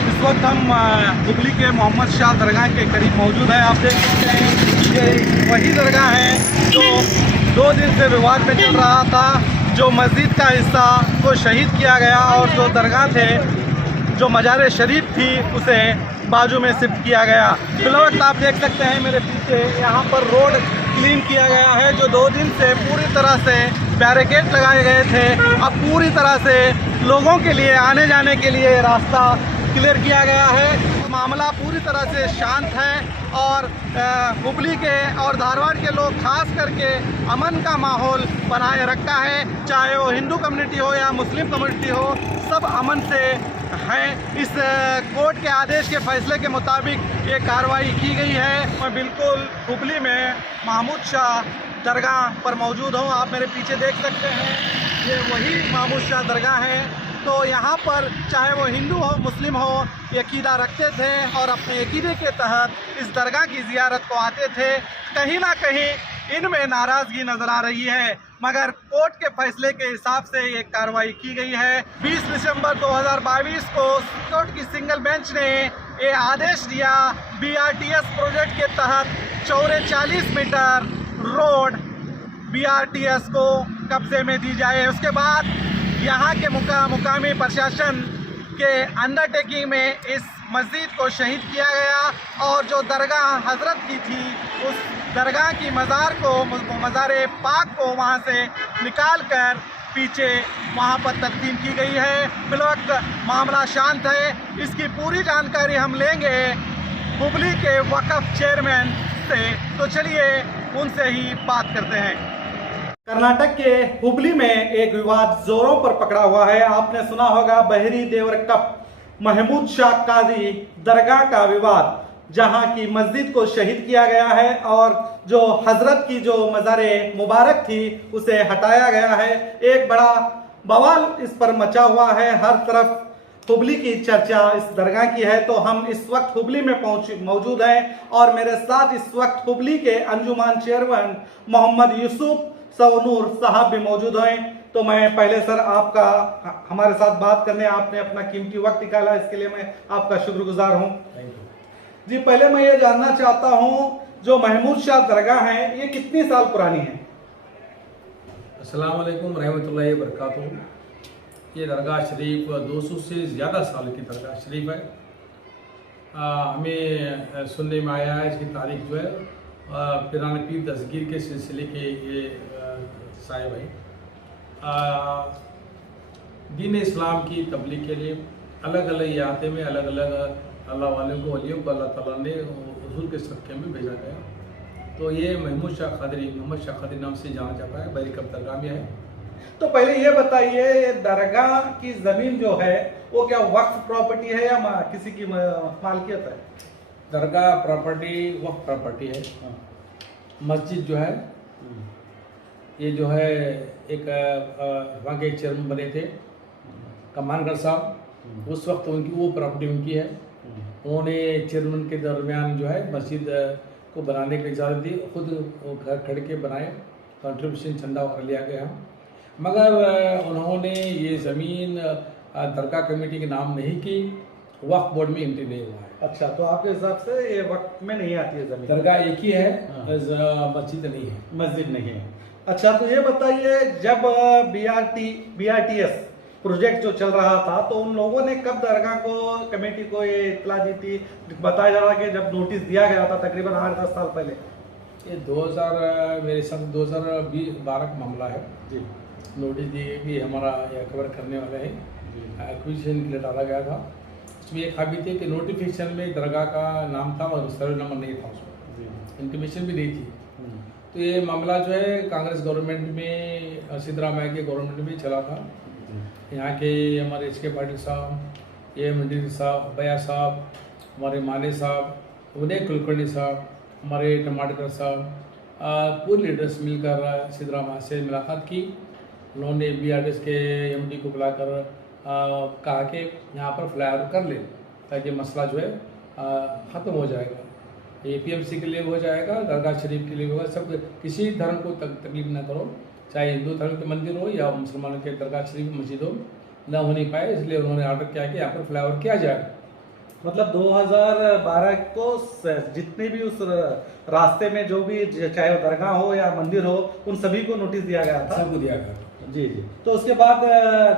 इस वक्त हम हुबली के मोहम्मद शाह दरगाह के करीब मौजूद हैं। आप देख सकते हैं ये वही दरगाह है जो 2 दिन से विवाद में चल रहा था। जो मस्जिद का हिस्सा को शहीद किया गया और जो दरगाह थे, जो मजार शरीफ थी, उसे बाजू में शिफ्ट किया गया। फिलहाल आप देख सकते हैं मेरे पीछे यहाँ पर रोड क्लीन किया गया है। जो 2 दिन से पूरी तरह से बैरिकेड लगाए गए थे, अब पूरी तरह से लोगों के लिए आने जाने के लिए रास्ता क्लियर किया गया है। मामला पूरी तरह से शांत है और हुबली के और धारवाड़ के लोग खास करके अमन का माहौल बनाए रखा है। चाहे वो हिंदू कम्युनिटी हो या मुस्लिम कम्युनिटी हो, सब अमन से हैं। इस कोर्ट के आदेश के फैसले के मुताबिक ये कार्रवाई की गई है। मैं बिल्कुल हुबली में महमूद शाह दरगाह पर मौजूद हूँ। आप मेरे पीछे देख सकते हैं ये वही महमूद शाह दरगाह है। तो यहाँ पर चाहे वो हिंदू हो मुस्लिम हो, ये अकीदा रखते थे और अपने अकीदे के तहत इस दरगाह की ज़ियारत को आते थे। कहीं ना कहीं इनमें नाराज़गी नज़र आ रही है, मगर कोर्ट के फैसले के हिसाब से ये कार्रवाई की गई है। 20 दिसंबर 2022 को कोर्ट की सिंगल बेंच ने ये आदेश दिया BRTS प्रोजेक्ट के तहत 44 मीटर रोड BRTS को कब्जे में दी जाए। उसके बाद यहाँ के मुकामी प्रशासन के अंडरटेकिंग में इस मस्जिद को शहीद किया गया और जो दरगाह हजरत की थी, उस दरगाह की मज़ार को, मज़ार पाक को वहाँ से निकाल कर पीछे वहाँ पर तकसीम की गई है। फिलहाल मामला शांत है। इसकी पूरी जानकारी हम लेंगे हुबली के वक़्फ़ चेयरमैन से, तो चलिए उनसे ही बात करते हैं। कर्नाटक के हुबली में एक विवाद जोरों पर पकड़ा हुआ है। आपने सुना होगा बहरी देवरकप महमूद शाह काजी दरगाह का विवाद, जहां की मस्जिद को शहीद किया गया है और जो हजरत की जो मज़ारे मुबारक थी उसे हटाया गया है। एक बड़ा बवाल इस पर मचा हुआ है। हर तरफ हुबली की चर्चा इस दरगाह की है। तो हम इस वक्त हुबली में मौजूद हैं और मेरे साथ इस वक्त हुबली के अंजुमन चेयरमैन मोहम्मद यूसुफ सवनूर साहब भी मौजूद हैं। तो मैं पहले सर आपका हमारे साथ बात करने आपने अपना कीमती वक्त निकाला, इसके लिए मैं आपका शुक्रगुजार हूँ। जी, पहले मैं ये जानना चाहता हूँ, जो महमूद शाह दरगाह है ये कितनी साल पुरानी है? अस्सलाम वालेकुम रहमतुल्लाहि व बरकातुहू। ये दरगाह शरीफ 200 से ज़्यादा साल की दरगाह शरीफ है। हमें सुनने में आया है इसकी तारीख जो है पिरान पीर दस्तगीर के सिलसिले के ये साहिब है। दीन इस्लाम की तबलीग के लिए अलग अलग इलाके में अलग अलग अल्लाह वालों को वलियों को अल्लाह ताला ने हुजूर के सदक़े में भेजा गया। तो ये महमूद शाह कादरी, मोहम्मद शाह कादरी नाम से जाना जाता है, बैरिकप दरगाह में है। तो पहले ये बताइए, दरगाह की ज़मीन जो है वो क्या वक्फ प्रॉपर्टी है या किसी की मालकियत है? दरगाह प्रॉपर्टी वक्फ प्रॉपर्टी है। मस्जिद जो है ये जो है एक वहाँ के चेयरमैन बने थे कमानगढ़ साहब, उस वक्त उनकी वो प्रॉपर्टी उनकी है। उन्होंने चेयरमैन के दरमियान जो है मस्जिद को बनाने की इजाज़त दी, खुद घर खड़ के बनाए, कंट्रीब्यूशन चंदा वगैरह लिया गया। मगर उन्होंने ये ज़मीन दरगाह कमेटी के नाम नहीं की, वक्फ बोर्ड में एंट्री नहीं हुआ है। अच्छा, तो आपके हिसाब से ये वक्त में नहीं आती है ज़मीन? दरगाह एक ही है, मस्जिद नहीं है। मस्जिद नहीं है। अच्छा, तो ये बताइए, जब BRTS प्रोजेक्ट जो चल रहा था तो उन लोगों ने कब दरगाह को कमेटी को ये इत्तला दी थी? बताया जा रहा है कि जब नोटिस दिया गया था तकरीबन 8-10 साल पहले। ये 2000 मेरे साथ 2012 का मामला है जी। नोटिस दिए कि हमारा ये खबर करने वाले हैं, एक्विजिशन के लिए डाला गया था। उसमें एक खामी थी कि नोटिफिकेशन में दरगाह का नाम था और सर्वे नंबर नहीं था, उसमें इंटीमेशन भी नहीं थी। तो ये मामला जो है कांग्रेस गवर्नमेंट में, सिद्धरामैया के गवर्नमेंट में चला था। यहाँ के हमारे HK पाटिल साहब, AM साहब, भैया साहब, हमारे माने साहब, उदय कुलकर्णी साहब, हमारे टमाटर साहब, पूरे लीडर्स मिलकर सिद्धरामैया से मुलाकात की। उन्होंने BRTS के MD को बुलाकर कहा कि यहाँ पर फ्लाईओवर कर ले ताकि मसला जो है ख़त्म हो जाएगा। ये PMC के लिए हो जाएगा, दरगाह शरीफ के लिए होगा। सब किसी धर्म को तकलीफ ना करो, चाहे हिंदू धर्म के मंदिर हो या मुसलमानों के दरगाह शरीफ मस्जिद हो, ना हो नहीं पाए, इसलिए उन्होंने ऑर्डर किया कि यहाँ पर फ्लाईओवर किया जाए। मतलब 2012 को जितने भी उस रास्ते में जो भी चाहे वो दरगाह हो या मंदिर हो, उन सभी को नोटिस दिया गया था। सबको दिया गया। जी जी। तो उसके बाद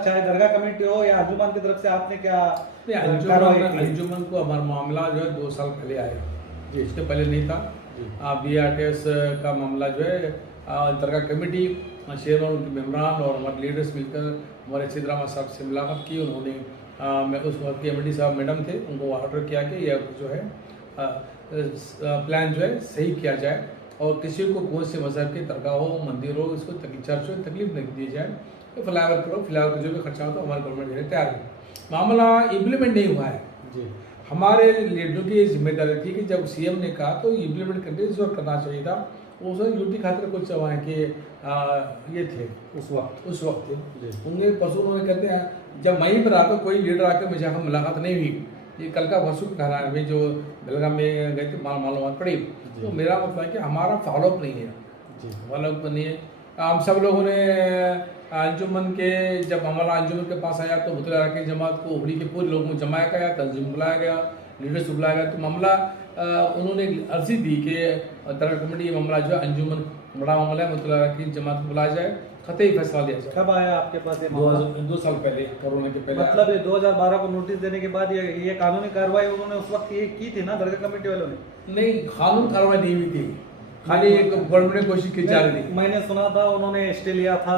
चाहे दरगाह कमेटी हो या अंजुमन की तरफ से आपने क्या अंजुमन को हमारा मामला जो है 2 साल पहले आया जी, इसके पहले नहीं था। BRTS का मामला जो है दरगाह कमेटी चेयरमैन, उनके मेम्बरान और हमारे लीडर्स मिलकर हमारे सिद्धरामा साहब से मुलाकात की। उन्होंने मैं उस वक्त के MD साहब मैडम थे, उनको ऑर्डर किया कि यह जो है प्लान जो है सही किया जाए और किसी को कौन से मजहब के दरगाह हो, मंदिर हो, इसको चर्च हो तकलीफ नहीं दी जाए। तो फ्लाईओवर करो, फ्लाईओवर का जो भी खर्चा हो तो हमारी गवर्नमेंट जो है तैयार है। मामला इम्प्लीमेंट नहीं हुआ है जी। हमारे लीडरों की जिम्मेदारी थी कि जब CM ने कहा तो इम्प्लीमेंट करके जोर करना चाहिए था। वो सर यूटी खातिर कुछ वहाँ के ये थे उस वक्त थे उनके परसों उन्होंने कहते हैं जब वहीं पर आता कोई लीडर आकर मुझे यहाँ मुलाकात नहीं हुई, ये कल का परसों कहना है भाई, जो बेलगाम में गए थे मालूमात पड़ी। तो मेरा मतलब है कि हमारा फॉलोअप नहीं है जी, फॉलोअप नहीं है। हम सब लोगों ने अंजुमन के जब हमारा अंजुमन के पास आया तो मुतला की जमात को उबड़ी के पूरे लोगों को जमाया गया, तंजीम बुलाया गया, लीडर्स को बुलाया गया। तो मामला उन्होंने अर्जी दी कि दरगाह कमेटी ये मामला जो अंजुमन बड़ा मामला है, मुतला की जमात को बुलाया जाए, कतई फैसला लिया जाए। कब आया आपके पास ये 2 साल पहले, कोरोना के पहले। मतलब 2012 को नोटिस देने के बाद ये कानूनी कार्रवाई उन्होंने उस वक्त ये की थी ना दरगाह कमेटी वालों ने? नहीं, कानून कार्रवाई नहीं हुई थी, खाली एक गवर्नमेंट ने कोशिश की जा रही थी। मैंने सुना था उन्होंने स्टे लिया था,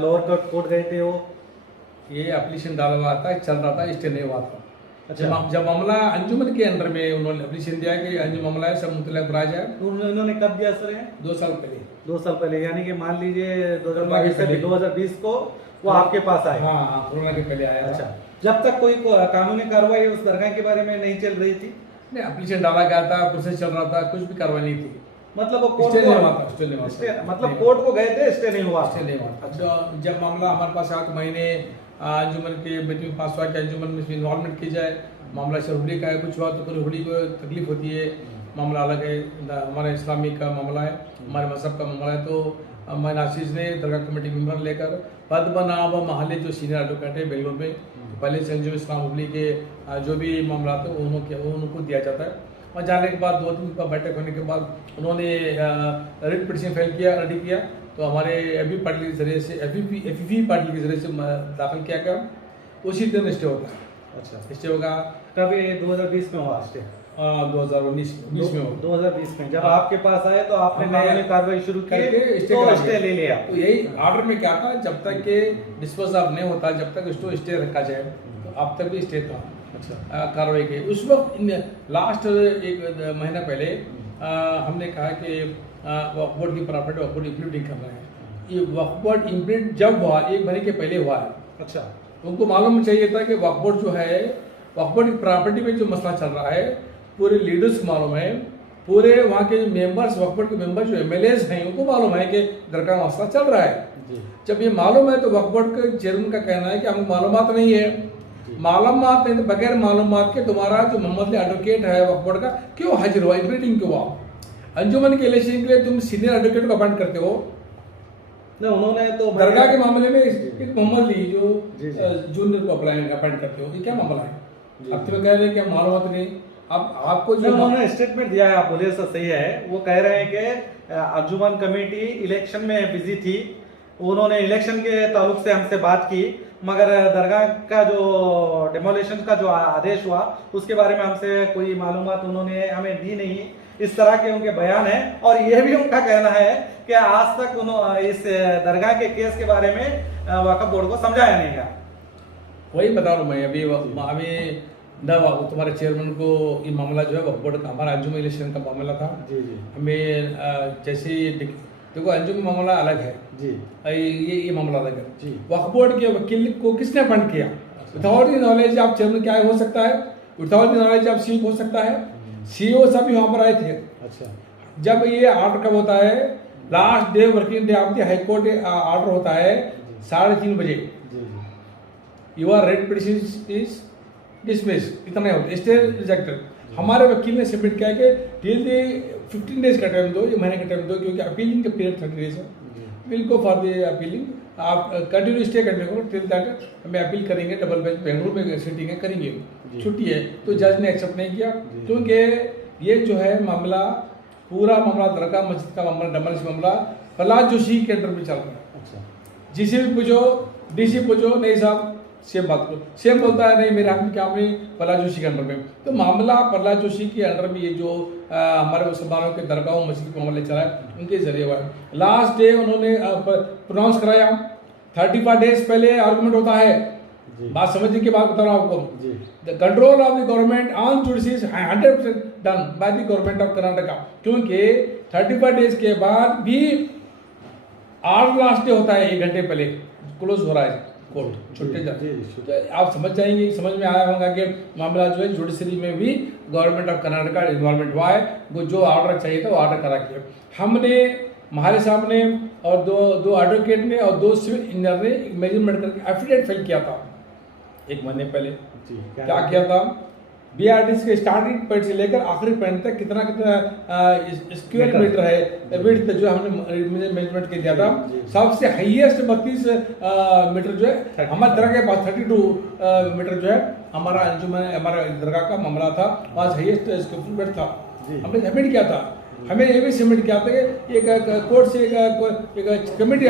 लोअर कोर्ट गए थे वो, ये एप्लीकेशन डाला हुआ था, चल रहा था, स्टे नहीं हुआ था। अच्छा। जब मामला अंजुमन के अंडर में उन्होंने एप्लीकेशन दिया कि अंजुमन मामला है, सब मुतल्लिक़ कराया जाए। उन्होंने कब दिया सर? 2 साल पहले। 2 साल पहले, यानी कि मान लीजिए 2020 को वो आपके पास आए। हाँ, कोरोना के पहले आया। अच्छा, जब तक कोई कानूनी कार्रवाई उस दरगाह के बारे में नहीं चल रही थी? नहीं, एप्लीकेशन डाला गया था, प्रोसेस चल रहा था, कुछ भी कार्रवाई नहीं थी। मतलब वो कोर्ट स्टे को नहीं हुआ था। मतलब कोर्ट को गए थे, स्टे नहीं हुआ? स्टे नहीं हुआ। अच्छा, जब मामला हमारे पास आया तो मैंने अंजुमन के मीटिंग में पास हुआ कि अंजुमन में इन्वॉल्वमेंट की जाए। मामला हुडी का है, कुछ हुआ तो फिर हुडी को तकलीफ होती है, मामला अलग है, हमारा इस्लामी का मामला है, हमारे मजहब का मामला है। तो मैं नासिज ने दरगाह कमेटी मेंबर लेकर बदबनाब महल्ले जो सीनियर एडवोकेट है बेंगलोर में, पहले से अंजुम इस्लाम हुबली के जो भी मामला थे उनको दिया जाता है। और जाने के बाद 2 दिन का बैठक होने के बाद उन्होंने रिट पिटीशन फाइल किया, रेडी किया। तो हमारे FP पार्टी के जरिए से FP पार्टी के जरिए से दाखिल किया गया, उसी दिन स्टे होगा। अच्छा, स्टे होगा कब? 2020 में हुआ स्टे? 2019 में होगा। 2020 में जब आपके पास आए तो आपने कानूनी कार्रवाई शुरू की तो स्टे ले लिया। तो यही ऑर्डर में क्या था, जब तक के डिस्पोज ऑफ नहीं होता, जब तक उसको स्टे रखा जाए, तो अब तक भी स्टे था। अच्छा, कार्रवाई की उस वक्त लास्ट 1 महीना पहले हमने कहा कि वक्फ बोर्ड की प्रॉपर्टी वक्फ बोर्ड इम्प्लीमेंट कर रहे हैं। ये वक्फ बोर्ड इम्प्लीमेंट जब हुआ 1 महीने के पहले हुआ है। अच्छा, उनको मालूम चाहिए था कि वक्फ बोर्ड जो है, वक्फ बोर्ड की प्रॉपर्टी में जो मसला चल रहा है, पूरे लीडर्स को मालूम है, पूरे वहाँ के मेंबर्स, वक्फ बोर्ड के मेंबर जो MLAs हैं उनको मालूम है कि दरगाह मसला चल रहा है। जब ये मालूम है तो वक्फ बोर्ड के चेयरमैन का कहना है कि हमको मालूमात नहीं है। मालूमात नहीं तो बगैर मालूमात के तुम्हारा जो मोहम्मद एडवोकेट है वक्फ बोर्ड का क्यों हाजिर हुआ, इम्प्लीमेंटिंग क्यों हुआ? अंजुमन के इलेक्शन के लिए तुम सीनियर एडवोकेट को अपॉइंट करते हो ना, उन्होंने तो दरगाह के मामले में एक मोहम्मद ली जो जूनियर को अपॉइंट करते हो, ये क्या मामला है? अब तुम्हें कह रहे हैं कि मालूमात नहीं। अब आपको जो उन्होंने स्टेटमेंट दिया है, आप बोले सर सही है, वो कह रहे हैं कि अंजुमन कमेटी इलेक्शन में बिजी थी, उन्होंने इलेक्शन के ताल्लुक से हमसे बात की, मगर दरगाह का जो डेमोलिशन का जो आदेश हुआ उसके बारे में हमसे कोई मालूमात उन्होंने हमें दी नहीं। इस तरह के उनके बयान है और यह भी उनका कहना है कि आज तक उन्होंने इस दरगाह के केस के बारे में वक्फ बोर्ड को समझाया नहीं गया। वही बता रहा हूँ मैं अभी तुम्हारे चेयरमैन को ये मामला जो है वक्फ बोर्ड का, हमारा अंजुम इलेक्शन का मामला था जी। हमें जैसे देखो अंजुम मामला अलग है जी, ये मामला अलग है जी। वक्फ बोर्ड के वकील को किसने अपॉइंट किया? विदाउट नॉलेज आप चेयरमैन क्या हो सकता है, विदाउट नॉलेज आप CEO हो सकता है। CEO सब यहाँ पर आए थे। अच्छा, जब ये ऑर्डर कब होता है? Last day working day of the high court order होता है 3:30 बजे। Your rate petition is dismiss, इतना ही होता है, स्टे रिजेक्टेड। हमारे वकील ने सबमिट किया कि टिल द 15 डेज का टाइम दो, ये महीने का टाइम दो, क्योंकि अपीलिंग का पीरियड 30 डेज है। Will go for the appealing, आप कंटिन्यू स्टे करने को टिल दैट हमें अपील करेंगे, डबल बेंच बेंगलुरु में सिटिंग है करेंगे, छुट्टी है। तो जज ने एक्सेप्ट नहीं किया, क्योंकि ये जो है मामला, पूरा मामला दरगाह मस्जिद का मामला, डमलिश मामला प्रहलाद जोशी के अंडर में चल रहा है। अच्छा, जिसे भी पूछो, डीसी पूछो, नहीं साहब सेम बात करो, सेम बोलता है नहीं मेरे हाथ में क्या नहीं, प्रहलाद जोशी के अंडर में। तो मामला प्रहलाद जोशी के अंडर में ये जो हमारे मुसलमानों के दरगाहों मस्जिद के मामले चला है, उनके जरिए हुआ है। लास्ट डे उन्होंने प्रोनाउंस कराया, 35 डेज पहले आर्गूमेंट होता है, बात समझने की बात बता रहा हूँ आपको। The control of the government on जुडिस 100% done by the government of Karnataka, क्योंकि 35 डेज के बाद भी और लास्ट डे होता है, 1 घंटे पहले क्लोज हो रहा है कोर्ट, छुट्टे जाते हैं। तो आप समझ जाएंगे, समझ में आया होगा कि मामला जो है जुडिशरी में भी गवर्नमेंट ऑफ कर्नाटका इन्वॉल्वमेंट हुआ है। वो जो ऑर्डर चाहिए था वो ऑर्डर करा के हमने, हमारे सामने और दो एडवोकेट ने और 2 सिविल इंजीनियर ने मेजरमेंट करके एफिडेविट फाइल किया था 1 महीने पहले। क्या किया था, बीआरटीसी के स्टार्टिंग पॉइंट से लेकर आखिरी पॉइंट तक कितना स्क्वायर मीटर है विड्थ जो हमने मेजरमेंट के दिया था। सबसे हाईएस्ट 32 मीटर जो है हमारे दरगाह के पास, 32 मीटर जो है हमारा अंजुमन, हमारा दरगाह का मामला था, वहाँ हाईएस्ट स्क्वायर फीट था। हमने सबमिट किया था, हमें ये भी सबमिट किया था कि एक कोर्ट से एक कमेटी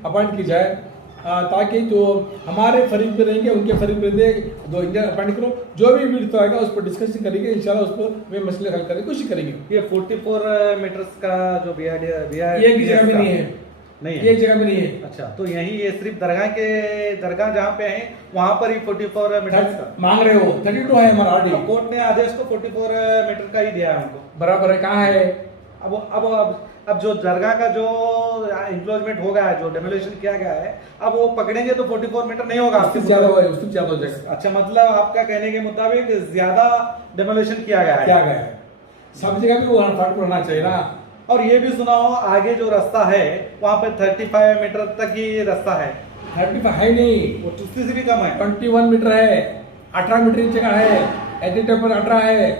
अपॉइंट की जाए, ताकि जो हमारे फरीक पे रहेंगे उनके फरीक पे दे 2 इंजीनियर अपॉइंट करो, जो भी विड्थ आएगा उस पर डिस्कशन करेंगे, इंशाल्लाह उस पर वे मसले हल करने की कोशिश करेंगे। ये 44 मीटर्स का जो BID ये एक जगह में नहीं है, नहीं ये जगह में नहीं है। अच्छा, तो यही ये सिर्फ दरगाह जहाँ पे है वहाँ पर ही 44 मीटर्स का मांग रहे हो, 32 है हमारा ऑर्डर। तो कोर्ट ने आदेश तो 44 मीटर का ही दिया है उनको, बराबर है। कहाँ है अब जो दरगाह का जो इंक्लोजमेंट हो गया है, जो डेमोलिशन किया गया है, अब वो पकड़ेंगे तो 44 मीटर नहीं होगा, उससे ज्यादा हुआ है, उससे ज्यादा हो जाएगा। अच्छा, मतलब आपका कहने के मुताबिक ज्यादा डेमोलिशन किया गया है। सब जगह पे वो अनफाट होना चाहिए ना। और ये भी सुना हो आगे जो रास्ता है वहाँ पे 35 मीटर तक ही रास्ता है। 35 है नहीं, वो उससे भी कम है, 21 मीटर है, 18 मीटर की जगह है, एडिटर पर 18 है,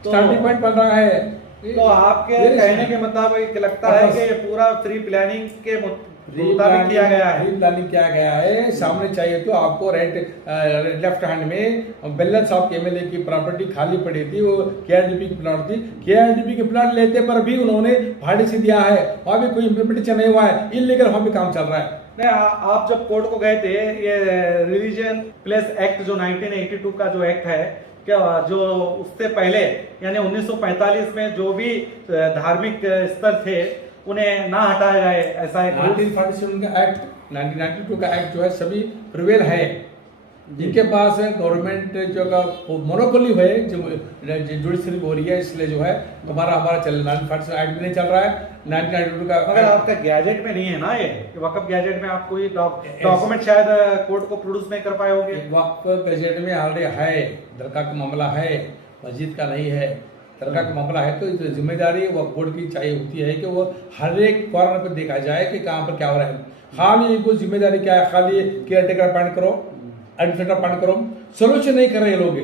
स्टार्टिंग पॉइंट 15 है। तो आपके कहने के मुताबिक लगता है कि ये पूरा प्री प्लानिंग के मुताबिक किया गया है। प्री प्लानिंग किया गया है। सामने चाहिए तो आपको लेफ्ट हैंड में बेल्लन साहब के एमएलए की प्रॉपर्टी खाली पड़ी थी, वो केआरडीपी की प्लाट थी। केआरडीपी के प्लाट लेते पर भी उन्होंने भाड़े से दिया है, वहाँ भी कोई इम्प्लीमेंटेशन नहीं हुआ है, इलीगल वहाँ भी काम चल रहा है। नहीं, आप जब कोर्ट को गए थे, ये रिलीजन प्लेस एक्ट जो 1982 का जो एक्ट है, क्या जो उससे पहले यानी 1945 में जो भी धार्मिक स्थल थे उन्हें ना हटाया जाए, ऐसा एक 1947 का एक्ट, 1992 का एक्ट जो है सभी प्रिवेल है, जिनके पास गवर्नमेंट जो का मोनोपोली है, जो जुडिशरी हो रही है, इसलिए जो है हमारा चल 1947 एक्ट भी नहीं चल रहा है, 1992 का। मगर आपका गैजेट में नहीं है ना, ये वक्फ गैजेट में आप कोई डॉक्यूमेंट शायद कोर्ट को प्रोड्यूस नहीं कर पाए होंगे। वक्फ गैजेट में ऑलरेडी है, दरगाह का मामला है, मस्जिद का नहीं है। दरगाह का मामला है तो जिम्मेदारी वक्फ बोर्ड की चाहिए होती है कि वो हर एक कॉर्नर पर देखा जाए कि कहाँ पर क्या हो रहा है। खाली इनको जिम्मेदारी क्या है, खाली केयर टेकर अपॉइंट करो, एडमिनिस्ट्रेटर अपॉइंट करो, सोल्यूशन नहीं कर रहे लोग,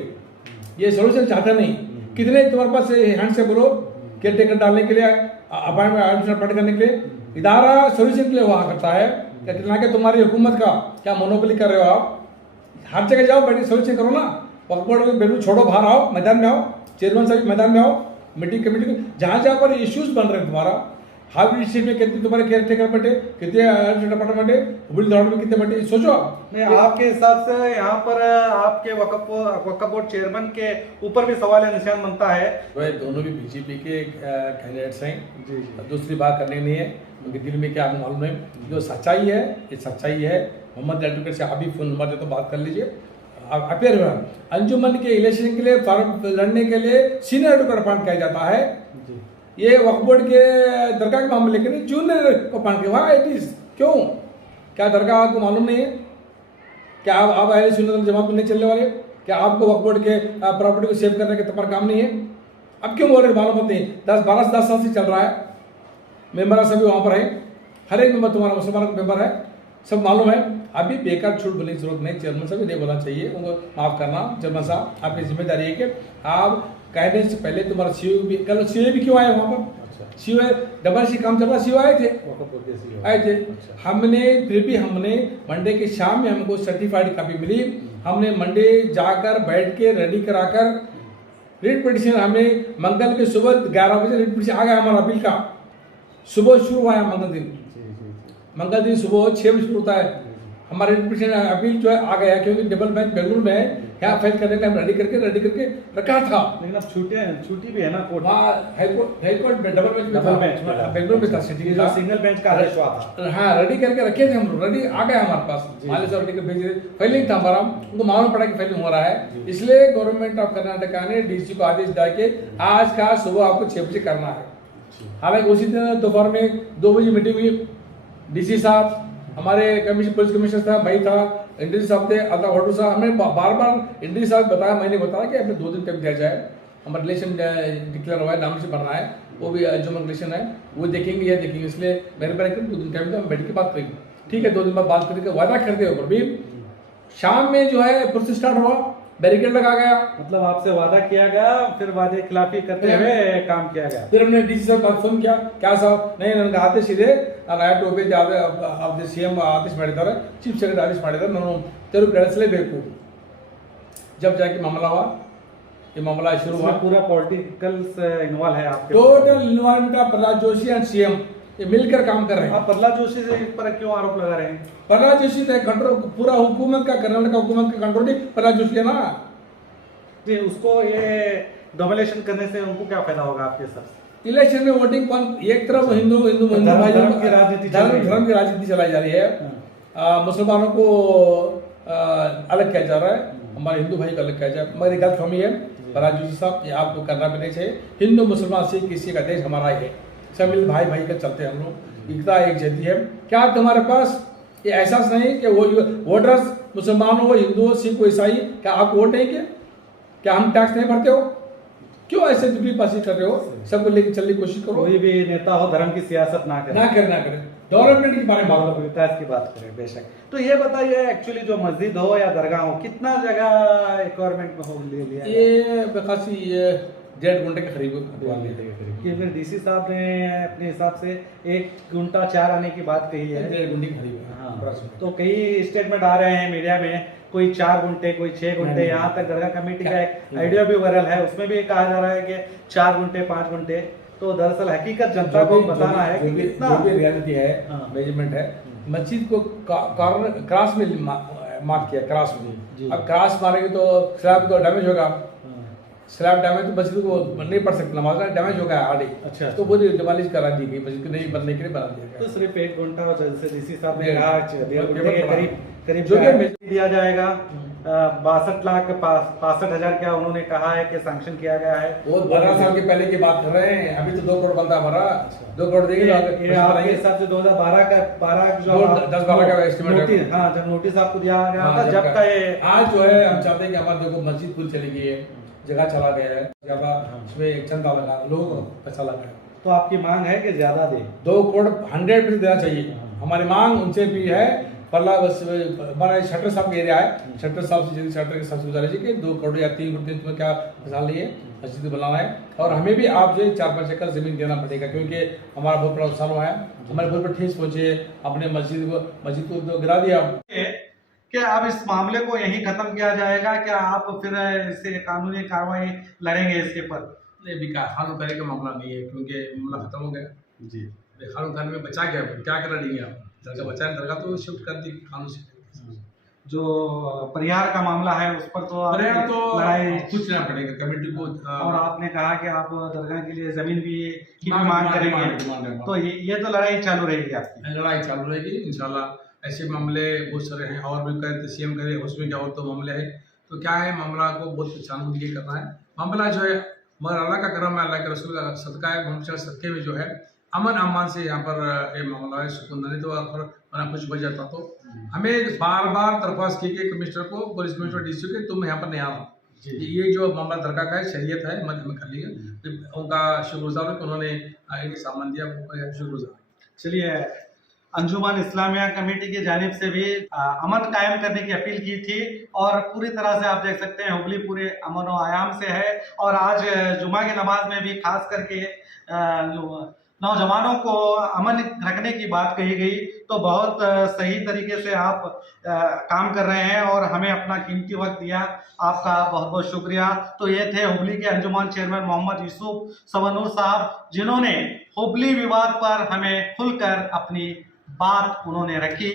ये सोल्यूशन चाहते नहीं। कितने तुम्हारे पास हैंड से बोलो केयर टेकर डालने के लिए, अपॉइंटमेंट एडमिनिस्ट्रेटर अपॉइंट करने के लिए, इदारा सोल्यूशन के लिए हुआ करता है। कितना कि तुम्हारी हुकूमत का क्या मोनोपोली कर रहे हो आप, हर जगह जाओ, बैठे सोल्यूशन करो ना। वक्फ बोर्ड में बेडरूम छोड़ो, बाहर आओ, मैदान में आओ, चेयरमैन साहब मैदान में आओ, मीटिंग कमेटी में जहाँ जहाँ पर इश्यूज बन रहे हैं तुम्हारा, हावी डिस्ट्रिक्ट में कितने तुम्हारे केयर टेकर बैठे, कितने डिपार्टमेंट बैठे, हुबली धाड़ में कितने बैठे, सोचो आप। नहीं, आपके हिसाब से यहाँ पर आपके वक्फ बोर्ड चेयरमैन के ऊपर भी सवाल निशान बनता है। वह दोनों भी बीजेपी के कैंडिडेट्स हैं जी। दूसरी बात करनी नहीं है, उनके दिल में क्या मालूम है। जो सच्चाई है ये सच्चाई है। मोहम्मद एडवोकेट से आप भी फोन नंबर दे तो बात कर लीजिए। अपेयर हुआ अंजुमन के इलेक्शन के लिए फॉर्म लड़ने के लिए सीनियर एडवोकेट अपॉइंट किया जाता है जी। ये वक्फ बोर्ड के दरगाह के मामले के लिए जूनियर को अपॉइंट किया। व्हाई इट इज, क्यों? क्या दरगाह आपको मालूम नहीं है? क्या आप अहले सुन्नत जमात में नहीं चलने वाले? क्या आपको वक्फ बोर्ड के प्रॉपर्टी को सेव करने के तपर काम नहीं है? अब क्यों बोल रहे मालूम नहीं? 10 साल से चल रहा है। मेंबर सभी वहाँ पर है, हर एक मेंबर तुम्हारा मुसलमान मेंबर है, सब मालूम है। अभी बेकार झूठ बोलने की जरूरत नहीं, चेयरमैन साहब नहीं बोलना चाहिए, उनको माफ करना। चेयरमैन साहब आपकी जिम्मेदारी है कि आप कहने से पहले तुम्हारा सीओ भी, कल सीओ भी क्यों आए वहाँ पर? सीओ डबल सी काम चल रहा, सीओ आए थे। हमने फिर भी हमने मंडे की शाम में हमको सर्टिफाइड कॉपी मिली, हमने मंडे जाकर बैठ के रेडी कराकर रिट पिटिशन हमें मंगल के सुबह 11 बजे रिट पिटिशन आ गया हमारा अपील का, सुबह शुरू हुआ है मंगल दिन सुबह 6 बजे शुरू होता है हमारा रिट पिटिशन अपील जो है आ गया, क्योंकि डबल बेंच बेंगलुरु में है, यहाँ फाइल करने का रेडी करके रखा था। लेकिन अब छुट्टी भी है ना कोर्ट, वहाँ हाईकोर्ट में डबल बेंच बेंगलुरु में था, सिटी जो सिंगल बेंच का आदेश हुआ था। हाँ रेडी करके रखे थे हम लोग, रेडी आ गया हमारे पास, माले से रेडी करके भेजे, फाइलिंग था हमारा, उनको मालूम पड़ा कि फाइलिंग हो रहा है, इसलिए गवर्नमेंट ऑफ कर्नाटका ने डीसी को आदेश दिया कि आज का सुबह आपको 6 बजे करना है। हालांकि उसी दिन दोपहर में 2 बजे मीटिंग हुई, डीसी साहब, हमारे पुलिस कमिश्नर साहब, भाई था, इंडस्ट्री साहब थे, अल्ताफ भट्टू साहब, हमने बार इंडस्ट्री साहब बताया, मैंने बताया कि हमें 2 दिन टाइम दिया जाए, हमारा रिलेशन डिक्लेयर हुआ है, नाम से भरना है, वो भी जो रिलेशन है वो देखेंगे, यह देखेंगे, इसलिए मेरे पास 2 दिन टाइम हम बैठ के बात करेंगे। ठीक है, 2 दिन बाद बात करके वादा करते हो भी। शाम में जो है प्रोसेस स्टार्ट हुआ, बैरिकेड लगा गया, मतलब आपसे वादा किया गया, फिर वादे खिलाफी करते हुए काम किया गया। फिर हमने डीसी साहब बात फोन किया, क्या साहब नहीं ನನಗೆ ಆದೇಶ ಇದೆ, ನಾನು ಆಯ್ತು ಒಬ್ಬ ಆದೇಶ ಸಿಎಂ ಆದೇಶ ಮಾಡಿದ್ದಾರೆ, ಚೀಫ್ ಸೆಕ್ರೆಟರಿ ಆದೇಶ ಮಾಡಿದ್ದಾರೆ, ನಾನು ತೆರವು ನಡೆಸಲೇಬೇಕು। जब जाके मामला हुआ, ये मामला शुरू हुआ, पूरा पॉलिटिकल इन्वॉल्व है आपके, total involvement of Prahlad Joshi and CM ये मिलकर काम कर रहे हैं। आप प्रहलाद जोशी से पर क्यों आरोप लगा रहे हैं? प्रहलाद जोशी ने कंट्रोल, पूरा हुकूमत का, कर्नाटक हुकूमत का कंट्रोल प्रहलाद जोशी है ना जी। उसको ये डोमिनेशन करने से उनको क्या फायदा होगा आपके हिसाब से? इलेक्शन में वोटिंग एक तरफ हिंदू भाई धर्म की राजनीति चलाई जा रही है, मुसलमानों को अलग किया जा रहा है, हमारे हिंदू भाई को अलग किया जा रहा है, हमारी गलतफहमी है। प्रहलाद जोशी साहब ये आपको करना भी नहीं चाहिए, हिंदू मुसलमान सिख किसी का देश हमारा ही है, सब मिल भाई भाई के चलते हम लोग, एकता एक जैती है। क्या तुम्हारे पास ये एहसास नहीं कि वो वोटर्स मुसलमान हो, हिंदू हो, सिख हो, ईसाई, क्या आप वोट नहीं किए? क्या हम टैक्स नहीं भरते हो? क्यों ऐसे दुबली पासी कर रहे हो? सबको लेकर चलने की कोशिश करो। कोई भी नेता हो धर्म की सियासत ना करे, डेवलपमेंट के बारे में बात करो, विकास की बात करें बेशक। तो ये बताइए, एक्चुअली जो मस्जिद हो या दरगाह हो, कितना जगह रिक्वायरमेंट में हो ले लिया? ये खासी 1.5 घंटे के करीब कि डीसी साहब ने अपने हिसाब से 1 घंटा 4 आने की बात कही है, 1.5 घंटे के करीब। हाँ। तो कई स्टेटमेंट आ रहे हैं मीडिया में, कोई 4 घंटे, कोई 6 घंटे, यहाँ तक दरगाह कमेटी का एक आइडिया भी वायरल है, उसमें भी कहा जा रहा है कि 4 घंटे 5 घंटे। तो दरअसल हकीकत जनता को बताना है कि कितना रियलिटी है, मेजरमेंट है। मस्जिद को क्रॉस में मार्क किया, क्रॉस में, अब क्रॉस मारेंगे तो स्लैब तो डैमेज होगा, स्लैब डैमेज तो मस्जिद को नहीं पड़ सकता, नमाज डैमेज हो गया आगे। अच्छा, तो वो डिमोलिश करा दी गई, मस्जिद को नहीं बनने के लिए बना दिया गया। तो सिर्फ 1 घंटा जैसे डीसी साहब ने कहा, 1.5 घंटे के करीब जो दिया जाएगा, 62,65,000 क्या उन्होंने कहा है कि सैंक्शन किया गया है। वो 12 साल के पहले की बात कर रहे हैं, अभी तो 2 करोड़ बनता हमारा, 2 करोड़ देंगे आपके हिसाब से 2012 का 10-12 का एस्टिमेट है। हाँ, जब नोटिस आपको दिया गया था, जब का ये आज जो है हम चाहते हैं कि हमारे देखो मस्जिद पूरी चली गई है, जगह चला गया है, उसमें चंदा लगा, लोगों को पैसा लगा है, तो आपकी मांग है कि ज्यादा दे, 2 करोड़ 100% देना चाहिए। हमारी मांग उनसे भी है, पल्ला बस हमारा शटर साहब का एरिया है, शटर साहब से शटर के सबसे गुजारिश है कि 2 करोड़ या 3 करोड़ तुम्हें क्या पैसा लिए मस्जिद बनाना है, और हमें भी आप जो 4-5 एकड़ जमीन देना पड़ेगा, क्योंकि हमारा बहुत बड़ा नुकसान हुआ है, हमारे बहुत बड़ा ठेस पहुंचे, अपने मस्जिद को तो गिरा दिया। क्या अब इस मामले को यहीं खत्म किया जाएगा? क्या आप फिर इससे कानूनी कार्रवाई लड़ेंगे इसके पर? नहीं, विकास कानून करने का मामला नहीं है, क्योंकि मामला खत्म हो गया जी। कानून करने में बचा गया, क्या कर रही है आप, दरगाह बचा है, दरगाह तो शिफ्ट कर दी कानून से। जो परिहार का मामला है उस पर तो लड़ाई पूछना पड़ेगा कमेटी को, और आपने कहा कि आप दरगाह के लिए जमीन भी की मांग करेंगे, तो ये तो लड़ाई चालू रहेगी आपकी? लड़ाई चालू रहेगी इंशाल्लाह। ऐसे मामले बहुत सारे हैं, और भी कहते सीएम करे उसमें क्या और तो मामले है, तो क्या है मामला को बहुत छानबीन करना है। मामला जो है मगर अल्लाह का करम है, अल्लाह के रसूल का सदका है, हम सदके में जो है अमन अमान से यहाँ पर ये मामला है, सुकून नहीं तो बना कुछ बच जाता। तो हमें बार बार दरख्वास्त की गई कमिश्नर को, पुलिस कमिश्नर डीसी के, तुम यहाँ पर नहीं आना, ये जो मामला दरगाह का है शरीयत है, मत में कर लिया, उनका शुक्रगुजार है कि उन्होंने आगे सामान दिया, शुक्रगुजार। चलिए, अंजुमन इस्लामिया कमेटी की जानिब से भी अमन कायम करने की अपील की थी और पूरी तरह से आप देख सकते हैं हुबली पूरे अमन व आयाम से है। और आज जुमा की नमाज में भी खास करके नौजवानों को अमन रखने की बात कही गई, तो बहुत सही तरीके से आप काम कर रहे हैं और हमें अपना कीमती वक्त दिया, आपका बहुत बहुत शुक्रिया। तो ये थे हुबली के अंजुमन चेयरमैन मोहम्मद यूसुफ सवनूर साहब, जिन्होंने हुबली विवाद पर हमें खुलकर अपनी बात उन्होंने रखी।